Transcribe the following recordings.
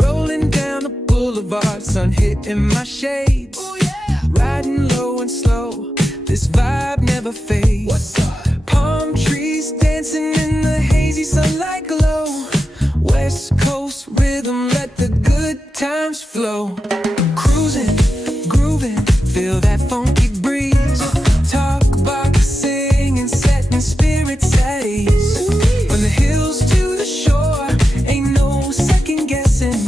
Rolling down the boulevard, sun hitting my shades. Riding low and slow, this vibe never fades. Palm trees dancing in the hazy sunlight glow. West Coast rhythm, let the good times flow. Cruising, grooving, feel that funky breeze. Talk about singing, setting spirits at ease. From the hills to the shore, ain't no second guessing.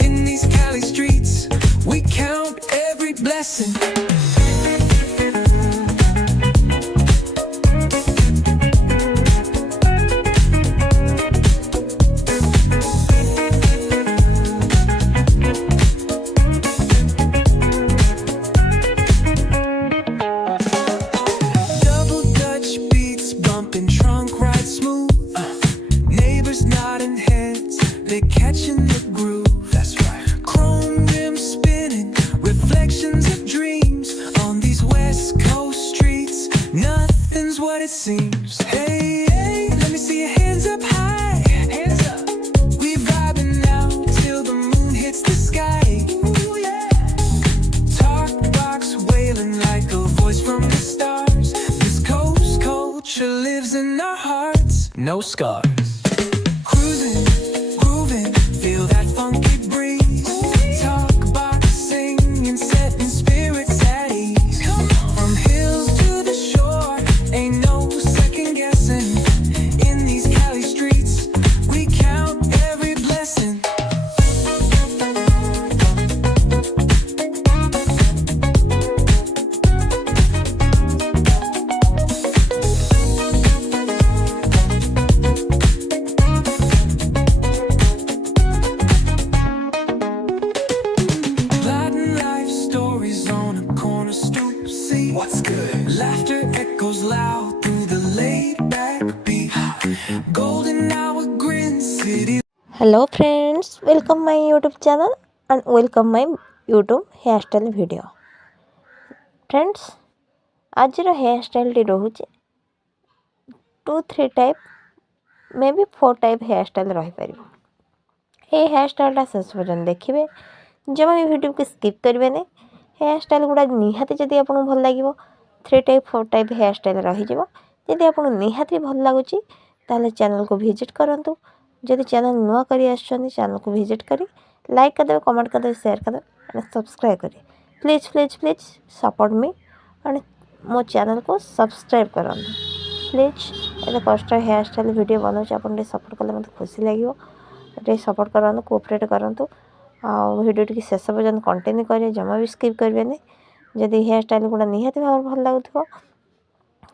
In these Cali streets, we count every blessing. They're catching the groove. That's right. Chrome rims spinning, reflections of dreams on these West Coast streets. Nothing's what it seems. Hey, hey, let me see your hands up high. Hands up. We vibing now till the moon hits the sky. Ooh, yeah. Talk box wailing like a voice from the stars. This coast culture lives in our hearts. No scars. Cruising, feel that funky breeze. Talk about singing, setting spirits at ease. From hills to the shore, ain't no second guessing. In these Cali streets, we count every blessing. What's good? Laughter echoes loud through the laid back beat. Golden hour grin city. Hello friends, welcome my YouTube channel and welcome my YouTube hairstyle video. Friends, आज hairstyle T रोचे 2-3 type may be 4 type hairstyle रही पारिबो। ए hairstyle टा शेष पर्यंत देखिबे, जब भी video को skip करिवे ने। हेयरस्टाइल गुड़ा निहाती जदि आपको भल लगे 3 टाइप 4 टाइप हेयरस्टाइल रही जदि आपको निहाती भल लगुच ताले चैनल को विजिट करंतु। जदि चैनल नुआ करी आछन चैनल को विजिट करी लाइक कर देबे, कमेंट कर देबे, शेयर कर देबे एंड सब्सक्राइब करी। Please please please support me and मो चैनल को सब्सक्राइब करंतु प्लीज। एते कष्ट हेयरस्टाइल वीडियो बनाउछ आपन रे सपोर्ट कले मते खुशी लागिवो। रे सपोर्ट करंतु, कोऑपरेट करंतु। वीडियो टी शेष पर्यंत कंटिन्यू करें, जमा भी स्किप करेंगे। जदि हेयर स्टाइल गुड़ा निहाती भाव भल लगुथिबो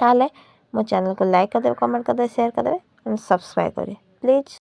ताले मो चैनल को लाइक कर देबे, कमेंट कर देबे, शेयर कर देबे एंड सब्सक्राइब करें प्लीज।